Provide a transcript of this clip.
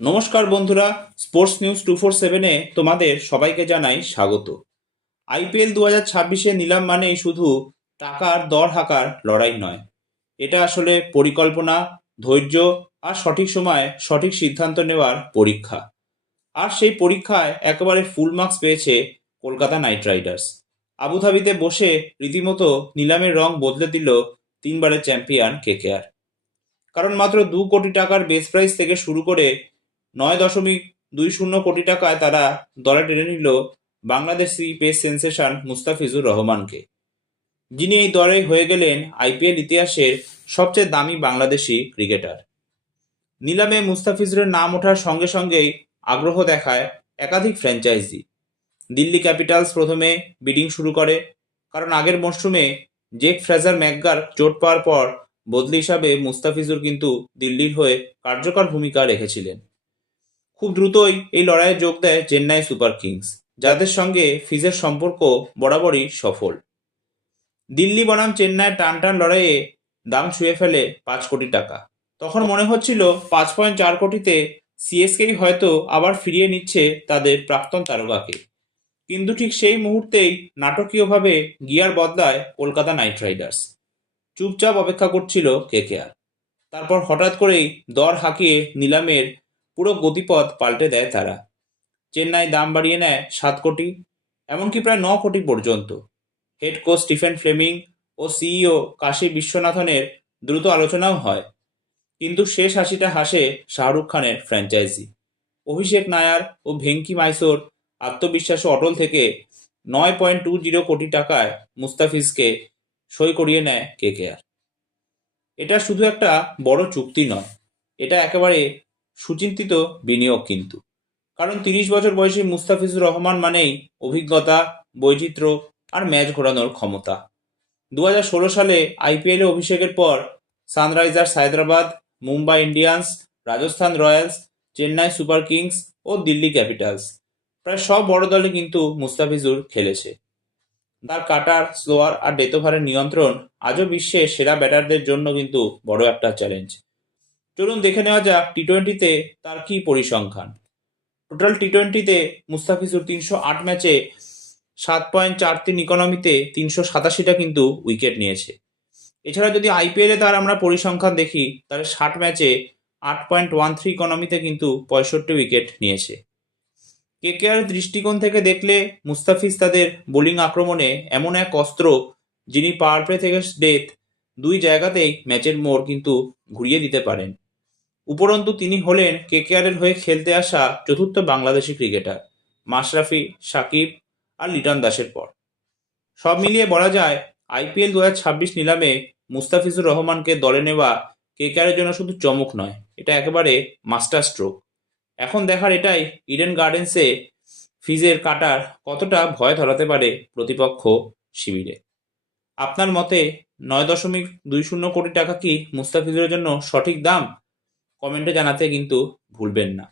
নমস্কার বন্ধুরা, sports news 247-এ তোমাদের সবাইকে জানাই স্বাগত। আইপিএল 2026-এ নিলাম মানেই শুধু টাকার দর হাঁকার লড়াই নয়, এটা আসলে পরিকল্পনা, ধৈর্য আর সঠিক সময়ে সঠিক সিদ্ধান্ত নেওয়ার পরীক্ষা। আর সেই পরীক্ষায় একেবারে ফুল মার্কস পেয়েছে কলকাতা নাইট রাইডার্স। আবুধাবিতে বসে রীতিমতো নিলামের রং বদলে দিল তিনবারের চ্যাম্পিয়ন কেকেআর। কারণ মাত্র 2 কোটি টাকার বেস প্রাইস থেকে শুরু করে 9.20 কোটি টাকায় তারা দলে টেনে নিল বাংলাদেশি পেস সেন্সেশন মুস্তাফিজুর রহমানকে, যিনি এই দলে হয়ে গেলেন আইপিএল ইতিহাসের সবচেয়ে দামি বাংলাদেশি ক্রিকেটার। নিলামে মুস্তাফিজুরের নাম ওঠার সঙ্গে সঙ্গেই আগ্রহ দেখায় একাধিক ফ্র্যাঞ্চাইজি। দিল্লি ক্যাপিটালস প্রথমে বিডিং শুরু করে, কারণ আগের মরশুমে জেক ফ্রেজার ম্যাকগার চোট পাওয়ার পর বদলি হিসাবে মুস্তাফিজুর কিন্তু দিল্লির হয়ে কার্যকর ভূমিকা রেখেছিলেন। খুব দ্রুতই এই লড়াইয়ে যোগ দেয় চেন্নাই সুপার কিংস, যাদের সঙ্গে ফিজের সম্পর্ক বরাবরই সফল। দিল্লি বনাম চেন্নাইয়ের টান টান লড়াইয়ে দাম ছুঁয়ে ফেলে 5 কোটি টাকা। তখন মনে হচ্ছিল 5.4 কোটিতে সিএসকেই হয়তো আবার ফিরিয়ে নিচ্ছে তাদের প্রাক্তন তারকাকে। কিন্তু ঠিক সেই মুহূর্তেই নাটকীয়ভাবে গিয়ার বদলায় কলকাতা নাইট রাইডার্স। চুপচাপ অপেক্ষা করছিল কেকেআর। তারপর হঠাৎ করেই দর হাঁকিয়ে নিলামের পুরো গতিপথ পাল্টে দেয় তারা। চেন্নাই দাম বাড়িয়ে নেয় 7 কোটি, এমনকি প্রায় 9 কোটি পর্যন্ত। হেড কোচ স্টিফেন ফ্লেমিং ও সিইও কাশী বিশ্বনাথনের দ্রুত আলোচনাও হয়, কিন্তু শেষ হাসিটা হাসে শাহরুখ খানের ফ্র্যাঞ্চাইজি। অভিষেক নায়ার ও ভেঙ্কি মাইসোর আত্মবিশ্বাসে অটল থেকে 9.20 কোটি টাকায় মুস্তাফিজকে সই করিয়ে নেয় কেকেআর। এটা শুধু একটা বড় চুক্তি নয়, এটা একেবারে সুচিন্তিত বিনিয়োগ কিন্তু। কারণ 30 বছর বয়সী মুস্তাফিজুর রহমান মানেই অভিজ্ঞতা, বৈচিত্র্য আর ম্যাচ ঘোরানোর ক্ষমতা। 2016 সালে আইপিএলে অভিষেকের পর Sunrisers Hyderabad, Mumbai Indians, Rajasthan Royals, Chennai Super Kings ও দিল্লি ক্যাপিটালস, প্রায় সব বড় দলে কিন্তু মুস্তাফিজুর খেলেছে। তার কাটার, স্লোয়ার আর ডেথ ওভারের নিয়ন্ত্রণ আজও বিশ্বের সেরা ব্যাটারদের জন্য কিন্তু বড় একটা চ্যালেঞ্জ। চলুন দেখে নেওয়া যাক টি-20-তে তার কী পরিসংখ্যান। টোটাল টি-20-তে মুস্তাফিজুর 308 ম্যাচে 7.43 ইকোনমিতে 387টা কিন্তু উইকেট নিয়েছে। এছাড়া যদি আইপিএলে তার আমরা পরিসংখ্যান দেখি, তাহলে 60 ম্যাচে 8.13 ইকোনমিতে কিন্তু 65 উইকেট নিয়েছে। কেকেআর দৃষ্টিকোণ থেকে দেখলে মুস্তাফিজ তাদের বোলিং আক্রমণে এমন এক অস্ত্র, যিনি পাওয়ার প্লে থেকে ডেথ দুই জায়গাতেই ম্যাচের মোড় কিন্তু ঘুরিয়ে দিতে পারেন। উপরন্তু তিনি হলেন কেকেআরের হয়ে খেলতে আসা চতুর্থ বাংলাদেশি ক্রিকেটার, মাশরাফি, সাকিব আর লিটন দাসের পর। সব মিলিয়ে বলা যায় আইপিএল 2026 নিলামে মুস্তাফিজুর রহমানকে দলে নেওয়া কেকেআরের জন্য শুধু চমক নয়, এটা একেবারে মাস্টার স্ট্রোক। এখন দেখার এটাই ইডেন গার্ডেন্সে ফিজের কাটার কতটা ভয় ধরাতে পারে প্রতিপক্ষ শিবিরে। আপনার মতে 9.20 কোটি টাকা কি মুস্তাফিজুরের জন্য সঠিক দাম? কমেন্টে জানাতে কিন্তু ভুলবেন না।